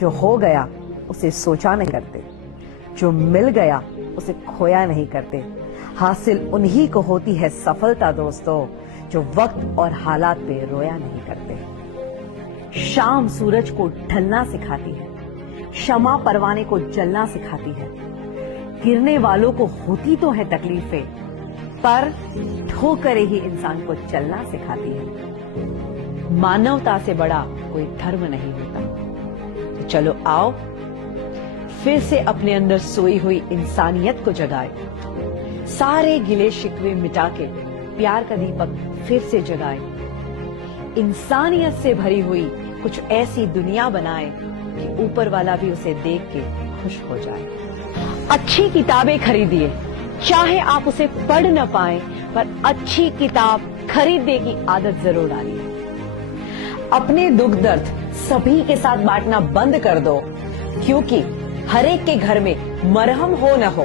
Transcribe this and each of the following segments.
जो हो गया उसे सोचा नहीं करते, जो मिल गया उसे खोया नहीं करते। हासिल उन्हीं को होती है सफलता दोस्तों, जो वक्त और हालात पे रोया नहीं करते। शाम सूरज को ढलना सिखाती है, क्षमा परवाने को जलना सिखाती है। गिरने वालों को होती तो है तकलीफें, पर ठोकरे ही इंसान को चलना सिखाती है। मानवता से बड़ा कोई धर्म नहीं होता। तो चलो आओ फिर से अपने अंदर सोई हुई इंसानियत को जगाए, सारे गिले शिकवे मिटा के प्यार का दीपक फिर से जगाए। इंसानियत से भरी हुई कुछ ऐसी दुनिया बनाए कि ऊपर वाला भी उसे देख के खुश हो जाए। अच्छी किताबें खरीदिए, चाहे आप उसे पढ़ न पाए, पर अच्छी किताब खरीदने की आदत जरूर डालिए। अपने दुख दर्द सभी के साथ बांटना बंद कर दो, क्योंकि हर एक के घर में मरहम हो न हो,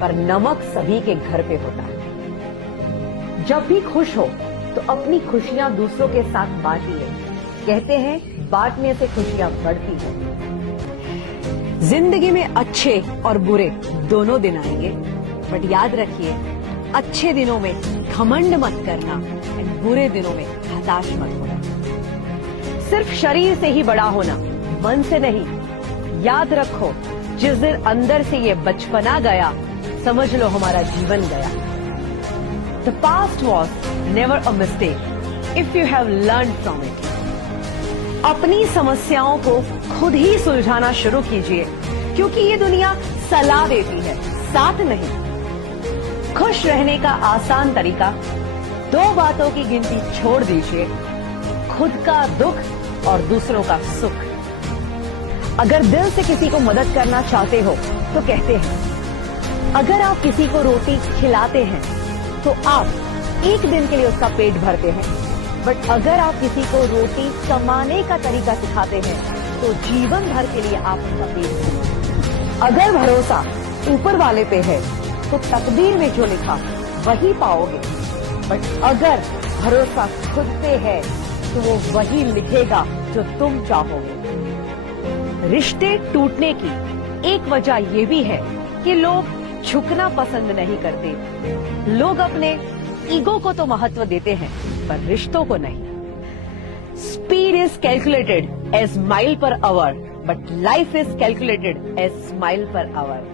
पर नमक सभी के घर पे होता है। जब भी खुश हो तो अपनी खुशियां दूसरों के साथ बांटिए। कहते हैं बांटने से खुशियां बढ़ती हैं। जिंदगी में अच्छे और बुरे दोनों दिन आएंगे, बट याद रखिए अच्छे दिनों में घमंड मत करना और बुरे दिनों में हताश मत होना। सिर्फ शरीर से ही बड़ा होना, मन से नहीं। याद रखो जिस दिन अंदर से ये बचपना गया, समझ लो हमारा जीवन गया। The past was never a mistake if you have learned from it. अपनी समस्याओं को खुद ही सुलझाना शुरू कीजिए, क्योंकि ये दुनिया सलाह देती है, साथ नहीं। खुश रहने का आसान तरीका, दो बातों की गिनती छोड़ दीजिए, खुद का दुख और दूसरों का सुख। अगर दिल से किसी को मदद करना चाहते हो तो कहते हैं, अगर आप किसी को रोटी खिलाते हैं तो आप एक दिन के लिए उसका पेट भरते हैं, बट अगर आप किसी को रोटी कमाने का तरीका सिखाते हैं तो जीवन भर के लिए आप उनका पेट भरते। अगर भरोसा ऊपर वाले पे है तो तकदीर में जो लिखा वही पाओगे, बट अगर भरोसा खुद पे है तो वो वही लिखेगा जो तुम चाहोगे। रिश्ते टूटने की एक वजह ये भी है कि लोग झुकना पसंद नहीं करते। लोग अपने ईगो को तो महत्व देते हैं, पर रिश्तों को नहीं। Speed is calculated as mile per hour, but life is calculated as smile per our.